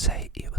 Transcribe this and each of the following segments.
оцей і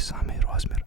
має той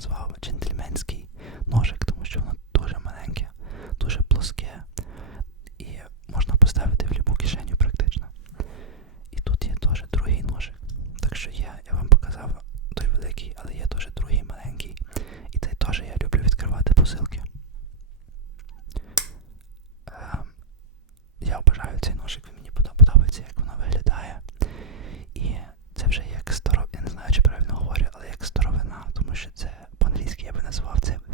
So. I vardı hem.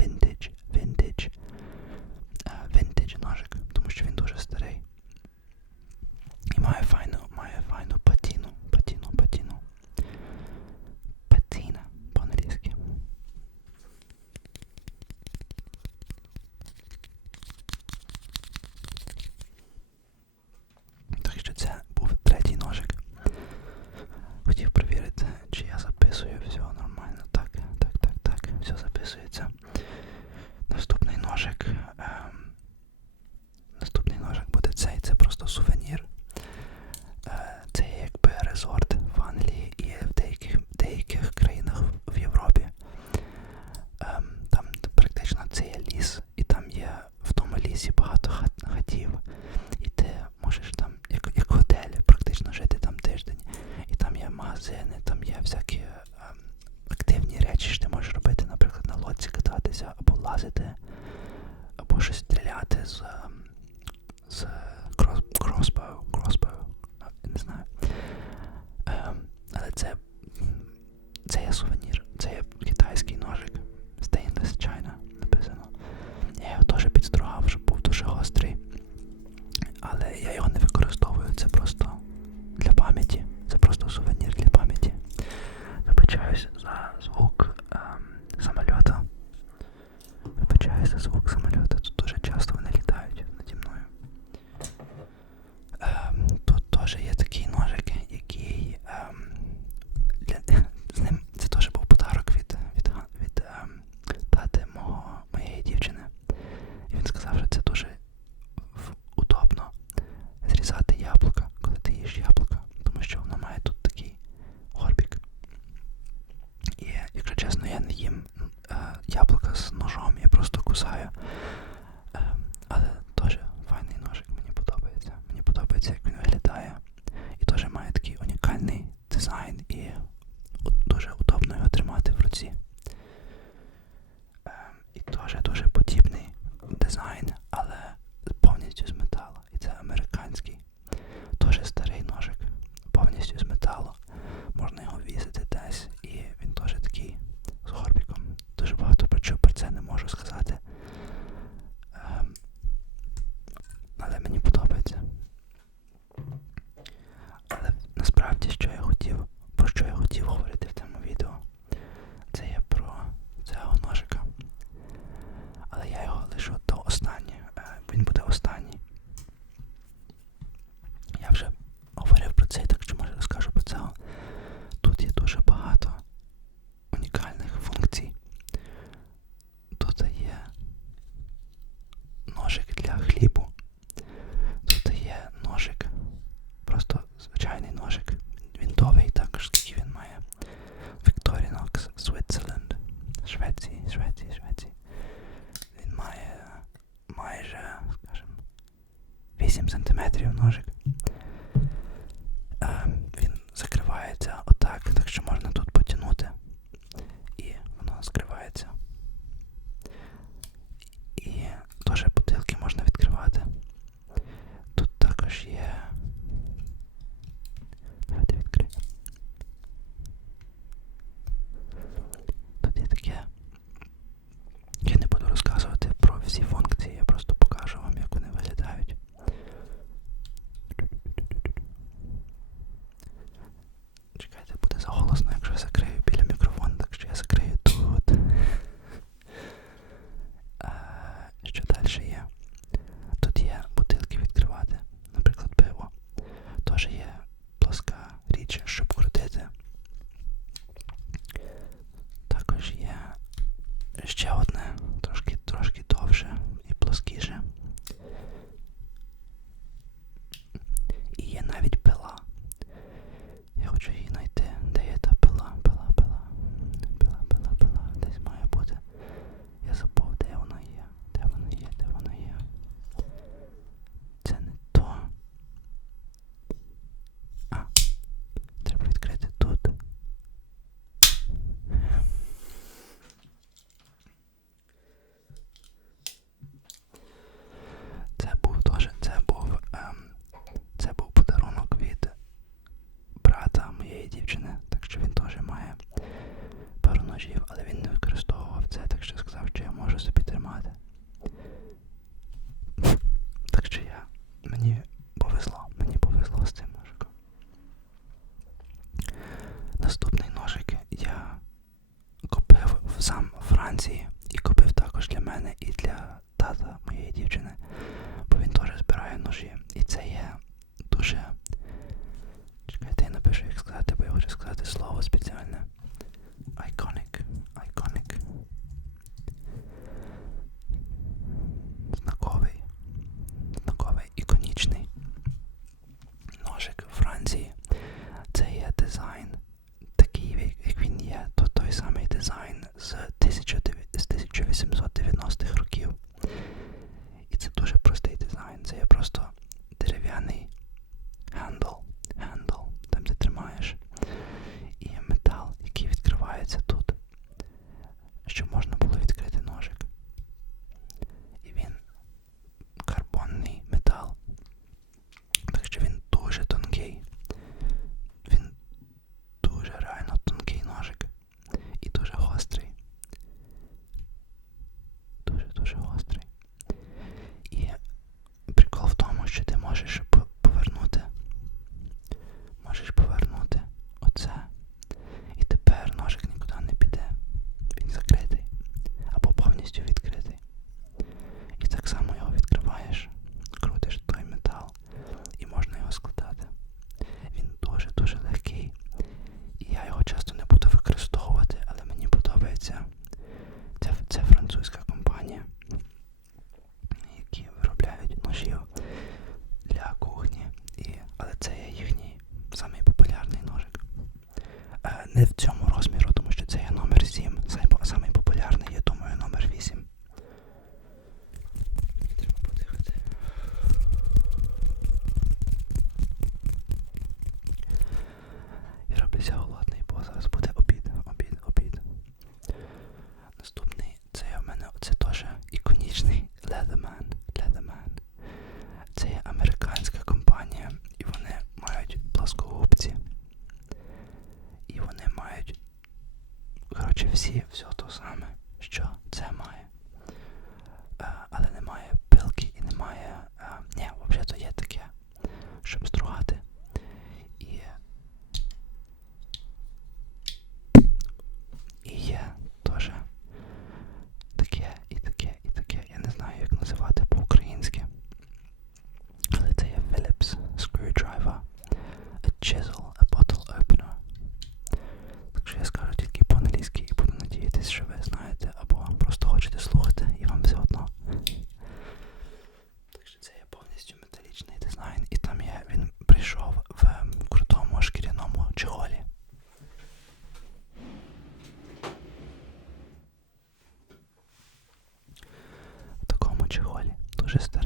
може стріляти з ем, з кросбоу, кросбоу, не знаю. Ем, але це petit brevet. наступний ножик я купив в сам Франції і купив також для мене і для тата моєї дівчини, бо він теж збирає ножі. І це є дуже. Чекайте, я напишу, як сказати, бо я хочу сказати слово спеціальне. Iconic. Чехолі. Дуже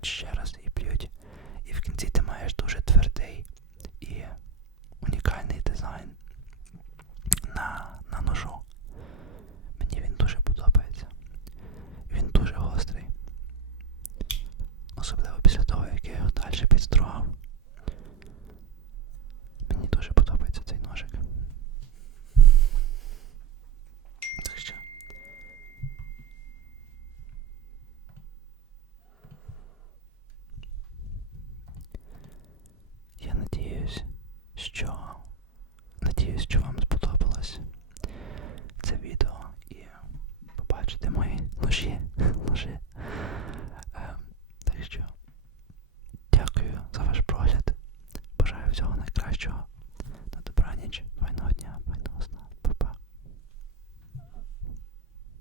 that Shadow. job.